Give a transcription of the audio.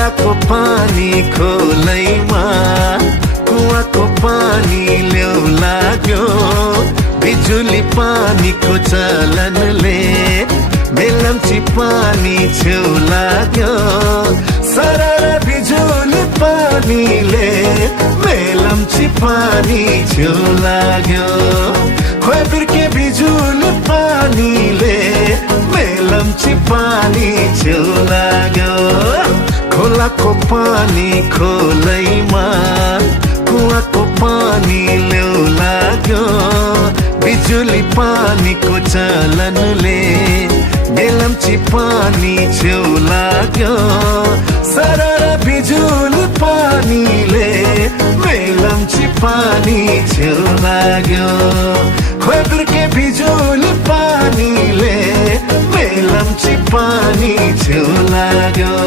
खोलाको पानी खोलैमा कुवाको पानी ल्याउ लाग्यो बिजुली पानीको चलनले मेलम्ची पानी छेउ लाग्यो सरर बिजुली पानीले मेलम्ची पानी छेउ लाग्यो खोइ बिर्के बिजुली पानीले मेलम्ची पानी छेउ लाग्यो खोलाको पानी खोलैमा कुवाको पानी ल्याउ लाग्यो बिजुली पानीको चलनले मेलम्ची पानी छेउ लाग्यो सरर बिजुली पानीले मेलम्ची पानी छेउ लाग्यो खोइ बिर्के बिजुली पानीले मेलम्ची पानी छेउ लाग्यो।